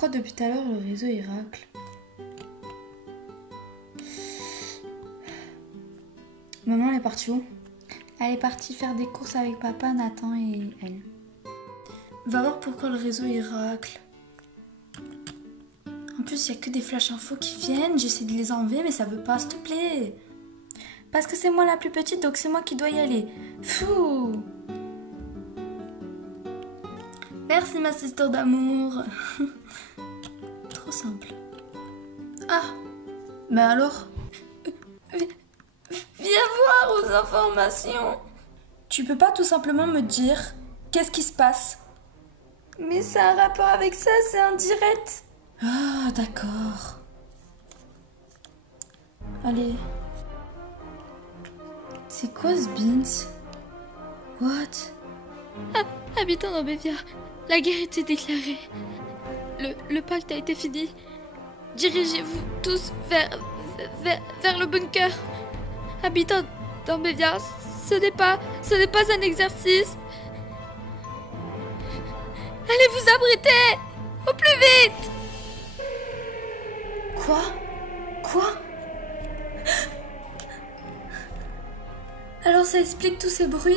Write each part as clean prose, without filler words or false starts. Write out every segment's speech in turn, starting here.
Pourquoi depuis tout à l'heure le réseau il racle? Maman elle est partie où? Elle est partie faire des courses avec papa, Nathan et elle. Va voir pourquoi le réseau il racle. En plus il n'y a que des flash infos qui viennent, j'essaie de les enlever mais ça veut pas, s'il te plaît. Parce que c'est moi la plus petite donc c'est moi qui dois y aller. Fou. Merci ma sister d'amour. Trop simple. Ah, mais alors? Viens voir aux informations. Tu peux pas tout simplement me dire qu'est-ce qui se passe? Mais c'est un rapport avec ça, c'est indirect. Ah, d'accord. Allez. C'est quoi ce beans? What? Habitants d'Ambévia, la guerre était déclarée. Le pacte a été fini. Dirigez-vous tous vers le bunker. Habitants d'Ambévia, ce n'est pas un exercice. Allez vous abriter au plus vite. Quoi? Alors ça explique tous ces bruits?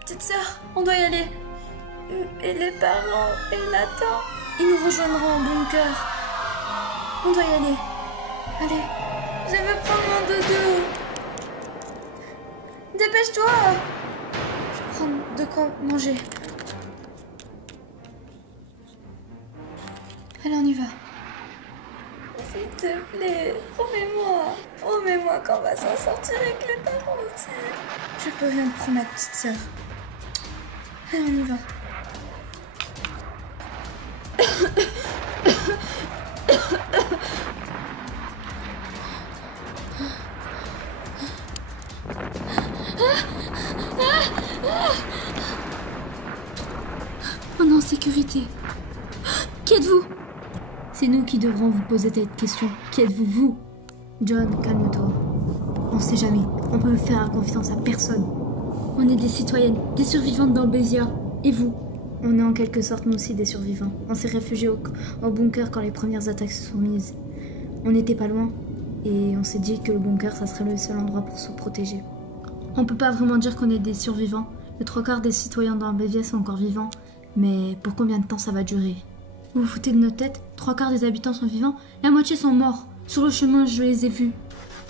Petite sœur, on doit y aller. Et les parents et Nathan, ils nous rejoindront au bunker. On doit y aller. Allez, je veux prendre mon dodo. Dépêche-toi. Je vais prendre de quoi manger. Allez, on y va. S'il te plaît, promets-moi qu'on va s'en sortir avec les parents aussi. Je peux rien te promettre, petite sœur. Allez, on y va. On est en sécurité. Qui êtes-vous? C'est nous qui devrons vous poser cette question. Qui êtes-vous, vous? John, calme-toi. On sait jamais. On peut faire confiance à personne. On est des citoyennes, des survivantes d'Ambésia. Et vous? On est en quelque sorte nous aussi des survivants. On s'est réfugiés au bunker quand les premières attaques se sont mises. On n'était pas loin. Et on s'est dit que le bunker, ça serait le seul endroit pour se protéger. On peut pas vraiment dire qu'on est des survivants. Les 3/4 des citoyens d'Ambésia sont encore vivants. Mais pour combien de temps ça va durer? Vous vous foutez de notre tête? 3/4 des habitants sont vivants, la moitié sont morts. Sur le chemin, je les ai vus.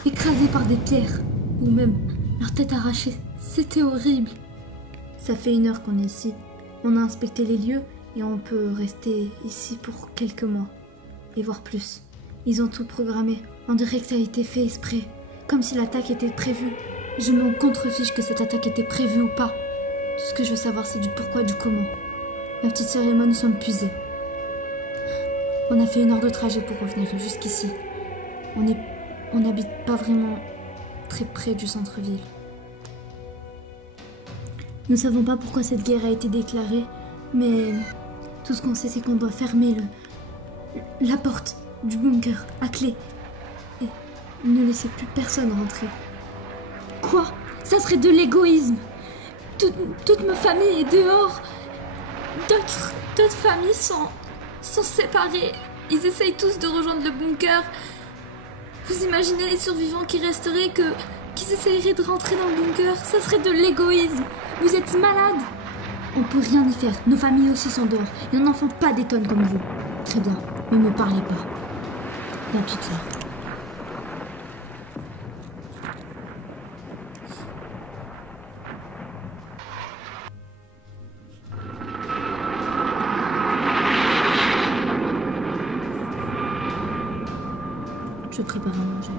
Écrasés par des pierres. Ou même leur tête arrachée. C'était horrible. Ça fait 1 heure qu'on est ici. On a inspecté les lieux et on peut rester ici pour quelques mois. Et voir plus. Ils ont tout programmé. On dirait que ça a été fait exprès. Comme si l'attaque était prévue. Je m'en contrefiche que cette attaque était prévue ou pas. Tout ce que je veux savoir, c'est du pourquoi et du comment. Ma petite sœur et moi, nous sommes puisés. On a fait 1 heure de trajet pour revenir jusqu'ici. On n'habite pas vraiment très près du centre-ville. Nous ne savons pas pourquoi cette guerre a été déclarée, mais tout ce qu'on sait, c'est qu'on doit fermer la porte du bunker à clé et ne laisser plus personne rentrer. Quoi? Ça serait de l'égoïsme. Toute ma famille est dehors. D'autres familles sont séparés. Ils essayent tous de rejoindre le bunker. Vous imaginez les survivants qui resteraient, qu'ils essaieraient de rentrer dans le bunker? Ça serait de l'égoïsme. Vous êtes malades. On peut rien y faire. Nos familles aussi sont dehors. Et on n'en font pas des tonnes comme vous. Très bien. Ne me parlez pas. La petite sœur. Je prépare à manger.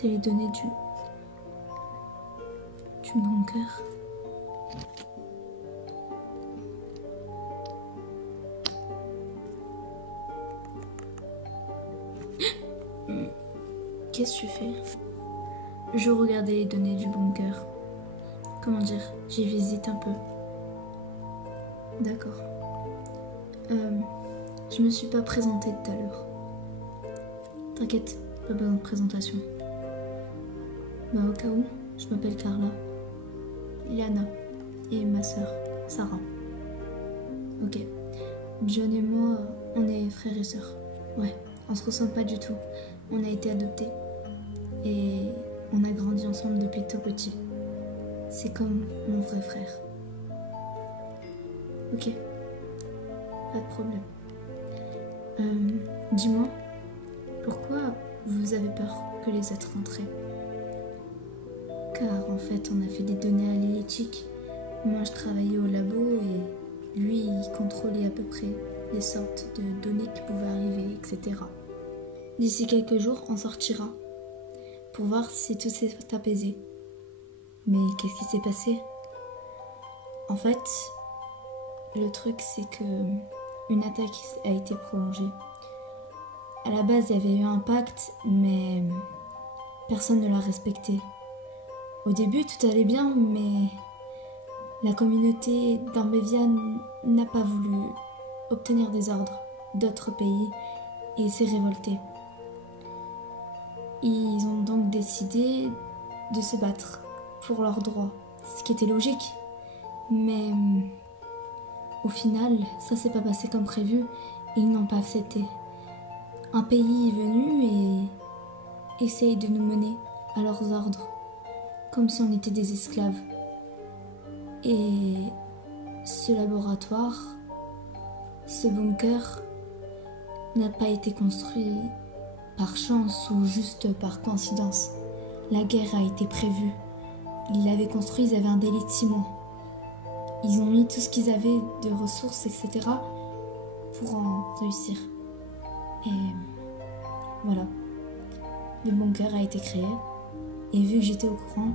C'est les données du bunker. Qu'est-ce que tu fais? Je regardais les données du bunker. Comment dire? J'y visite un peu. D'accord. Je me suis pas présentée tout à l'heure. T'inquiète, pas besoin de présentation. Bah au cas où, je m'appelle Carla, Liana et ma sœur, Sarah. Ok. John et moi, on est frères et sœurs. Ouais, on se ressemble pas du tout. On a été adoptés. Et on a grandi ensemble depuis tout petit. C'est comme mon vrai frère. Ok. Pas de problème. Dis-moi, pourquoi vous avez peur que les êtres rentrent? Car en fait, on a fait des données analytiques. Moi, je travaillais au labo et lui, il contrôlait à peu près les sortes de données qui pouvaient arriver, etc. D'ici quelques jours, on sortira pour voir si tout s'est apaisé. Mais qu'est-ce qui s'est passé? En fait, le truc, c'est que une attaque a été prolongée. À la base, il y avait eu un pacte, mais personne ne l'a respecté. Au début, tout allait bien, mais la communauté d'Ambévia n'a pas voulu obtenir des ordres d'autres pays et s'est révoltée. Ils ont donc décidé de se battre pour leurs droits, ce qui était logique. Mais au final, ça s'est pas passé comme prévu et ils n'ont pas accepté. Un pays est venu et essaye de nous mener à leurs ordres, comme si on était des esclaves. Et ce laboratoire, ce bunker, n'a pas été construit par chance ou juste par coïncidence. La guerre a été prévue. Ils l'avaient construit, ils avaient un délai de 6 mois. Ils ont mis tout ce qu'ils avaient de ressources, etc. pour en réussir. Et voilà. Le bunker a été créé. Et vu que j'étais au courant,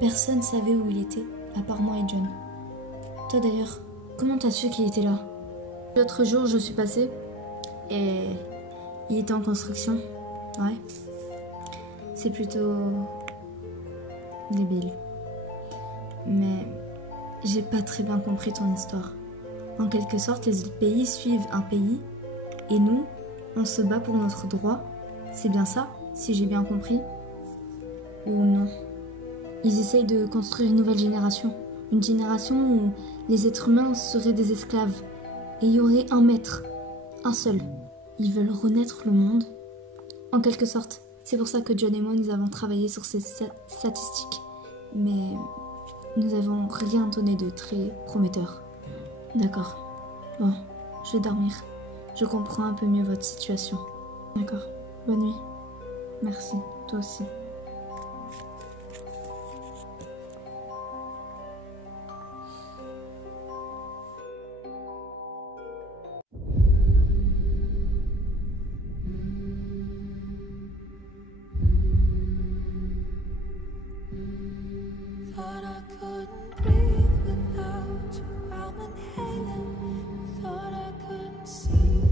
personne ne savait où il était, à part moi et John. Toi d'ailleurs, comment t'as su qu'il était là? L'autre jour, je suis passée et il était en construction. Ouais. C'est plutôt débile. Mais j'ai pas très bien compris ton histoire. En quelque sorte, les autres pays suivent un pays et nous, on se bat pour notre droit. C'est bien ça, si j'ai bien compris? Ou non? Ils essayent de construire une nouvelle génération. Une génération où les êtres humains seraient des esclaves. Et il y aurait un maître. Un seul. Ils veulent renaître le monde. En quelque sorte. C'est pour ça que John et moi, nous avons travaillé sur ces statistiques. Mais nous n'avons rien donné de très prometteur. D'accord. Bon, je vais dormir. Je comprends un peu mieux votre situation. D'accord. Bonne nuit. Merci. Toi aussi. Thought I couldn't breathe without you. I'm inhaling. Thought I couldn't see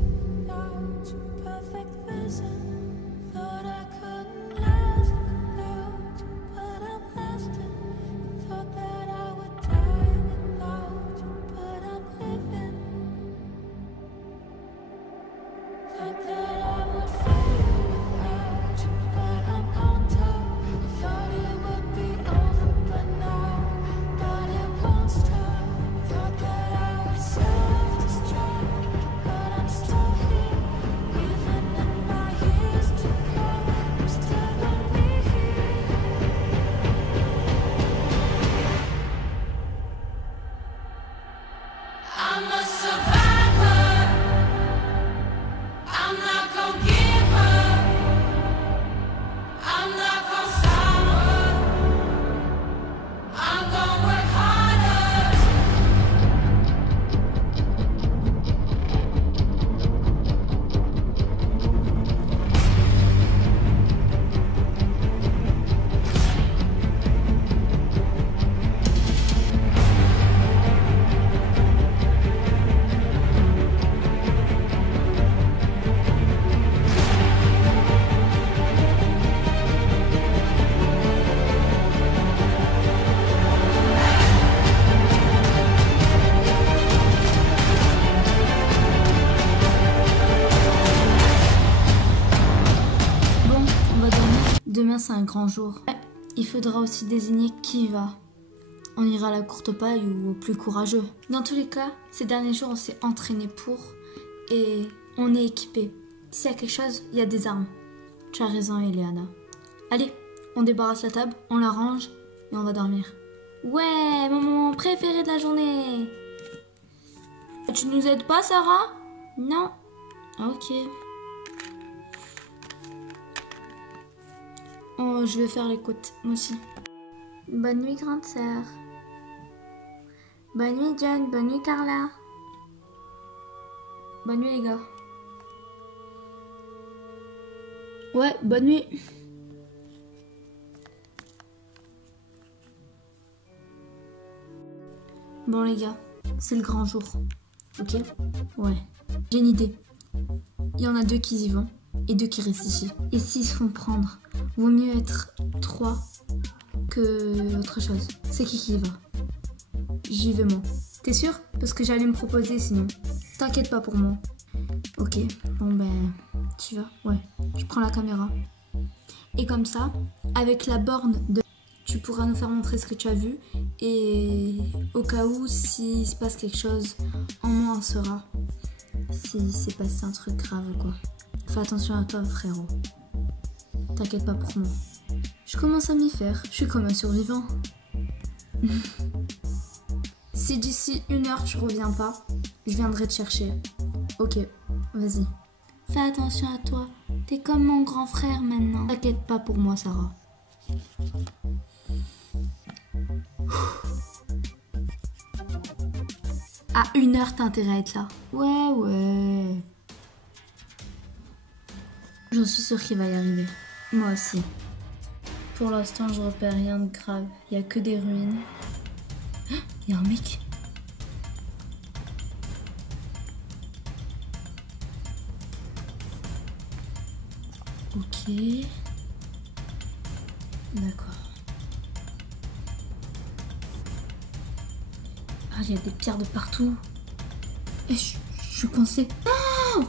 without your perfect vision. Thought I couldn't last without you, but I'm lasting. Thought that I would die without you, but I'm living. Thought that I would fail without you, but I'm on top. Thought it would be over, but now c'est un grand jour. Il faudra aussi désigner qui va. On ira à la courte paille ou au plus courageux. Dans tous les cas, ces derniers jours, on s'est entraîné pour et on est équipé. S'il y a quelque chose, il y a des armes. Tu as raison, Eleana. Allez, on débarrasse la table, on la range et on va dormir. Ouais, mon moment préféré de la journée. Tu nous aides pas, Sarah? Non. Ok. Oh, je vais faire l'écoute, moi aussi. Bonne nuit, grande sœur. Bonne nuit, John. Bonne nuit, Carla. Bonne nuit, les gars. Ouais, bonne nuit. Bon, les gars, c'est le grand jour. Ok? Ouais. J'ai une idée. Il y en a 2 qui y vont et 2 qui restent ici. Et s'ils se font prendre, vaut mieux être 3 que autre chose. C'est qui y va? J'y vais moi. T'es sûr? Parce que j'allais me proposer sinon. T'inquiète pas pour moi. Ok, bon ben, tu vas? Ouais, je prends la caméra. Et comme ça, avec la borne de... Tu pourras nous faire montrer ce que tu as vu. Et au cas où, s'il se passe quelque chose, en moins on saura. Si c'est passé un truc grave ou quoi. Fais attention à toi, frérot. T'inquiète pas pour moi. Je commence à m'y faire. Je suis comme un survivant. Si d'ici 1 heure tu reviens pas, je viendrai te chercher. Ok, vas-y. Fais attention à toi. T'es comme mon grand frère maintenant. T'inquiète pas pour moi, Sarah. À 1 heure, t'as intérêt à être là. Ouais. J'en suis sûre qu'il va y arriver. Moi aussi. Pour l'instant, je repère rien de grave. Il y a que des ruines. Il y a un mec. Ok. D'accord. Ah, il y a des pierres de partout. Et je suis coincée. Non!